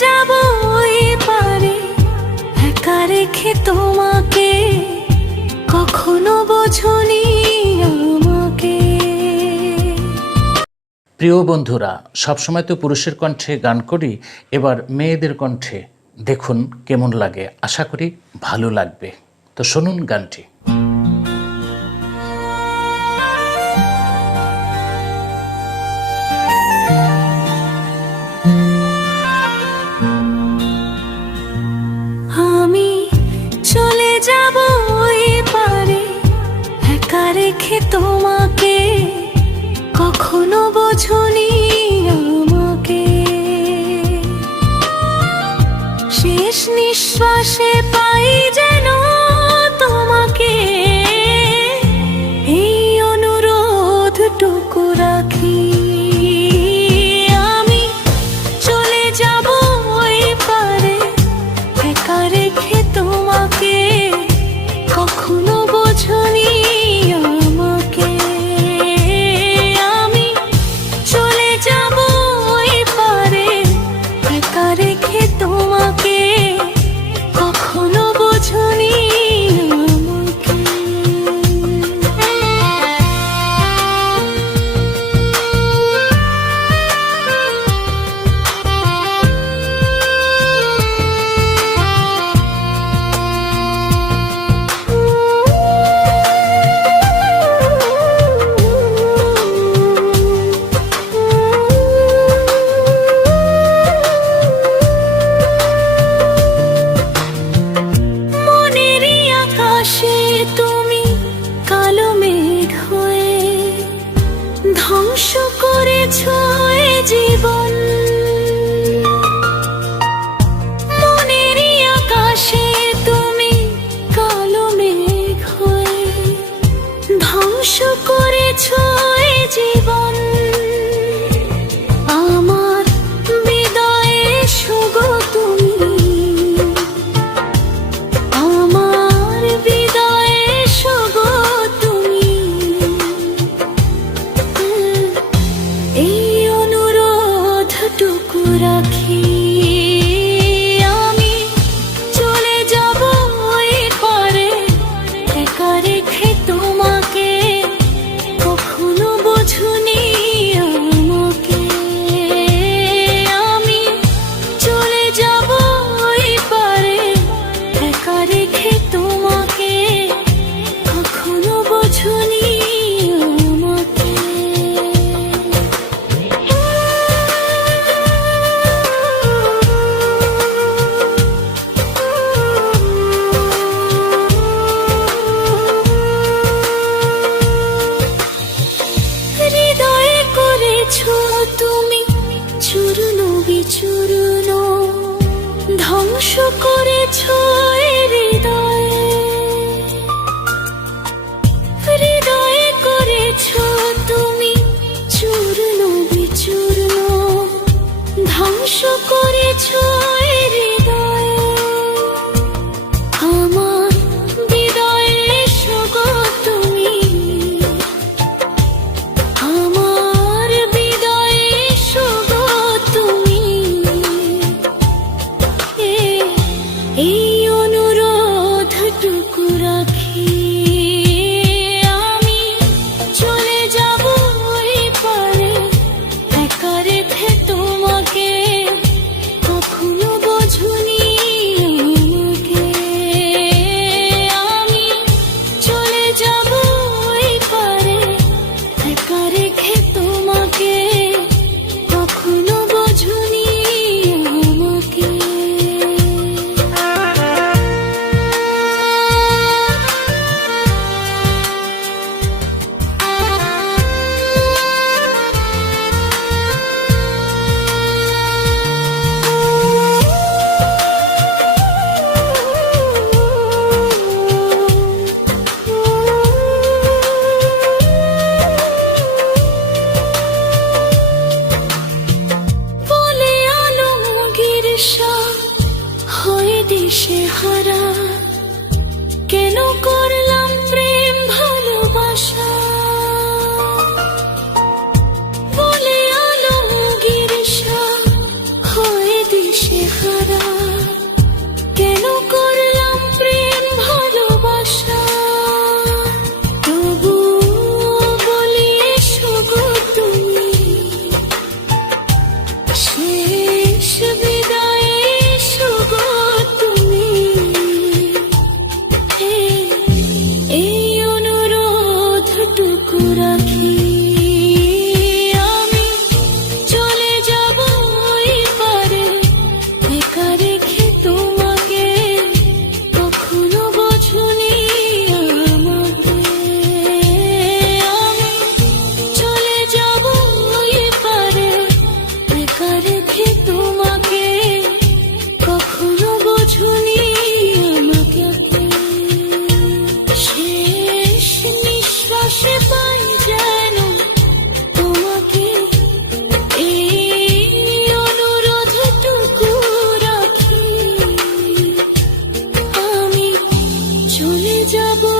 যাব ওই পারে, একা রেখে তোমাকে, কখনো বোঝনি আমাকে। প্রিয় বন্ধুরা, সবসময় তো পুরুষের কণ্ঠে গান করি, এবার মেয়েদের কণ্ঠে দেখুন কেমন লাগে। আশা করি ভালো লাগবে। তো শুনুন গানটি। আমি চলে যাব ওই পারে, একা রেখে তোমাকে, কখনো বোঝনি আমাকে। শেষ নিঃশ্বাসে পাই যেন তোমাকে, এই অনুরোধটুকু রাখি। আমি চলে যাব ওই পারে, একা রেখে তোমাকে, কখনো বোঝনি আমাকে। আমি চলে যাব ওই পারে, একা রেখে তোমাকে, কখনো বোঝনি আমাকে। মনেরই আকাশে তুমি কালো মেঘ হয়ে ধ্বংস করেছ এ জীবন। মনেরই আকাশে তুমি কালো মেঘ হয়ে ধ্বংস করেছ এ জীবন। আমার হৃদয়ে শুগো তুমি, আমার হৃদয়ে শুগো তুমি, এই অনুরোধটুকু রাখি। আমি চলে যাব ওই পারে, একা রেখে তোমাকে, কখনো বোঝনি আমাকে। আমি চলে যাব ওই পারে, একা রেখে তোমাকে, কখনো বোঝনি আমাকে। হৃদয়ে করেছ তুমি চূর্ণ বিচূর্ণ, ধ্বংস করেছ এ হৃদয়ে। হৃদয়ে করেছ তুমি চূর্ণ বিচূর্ণ, ধ্বংস করেছ এ হৃদয়ে। আমার হৃদয়ে শুগো তুমি, আমার হৃদয়ে শুগো তুমি, এই অনুরোধটুকু রাখি। আমি চলে যাব ওই পারে, একা রেখে তোমাকে, কখনো বোঝনি আমাকে। আমি চলে যাব ওই পারে, একা রেখে তোমাকে, কখনো বোঝনি আমাকে। বলে আলমগীর শাহ হয়ে দিশে হারা, কেন করলাম প্রেম ভালোবাসা। বলে আলমগীর শাহ হয়ে দিশে চলে যাব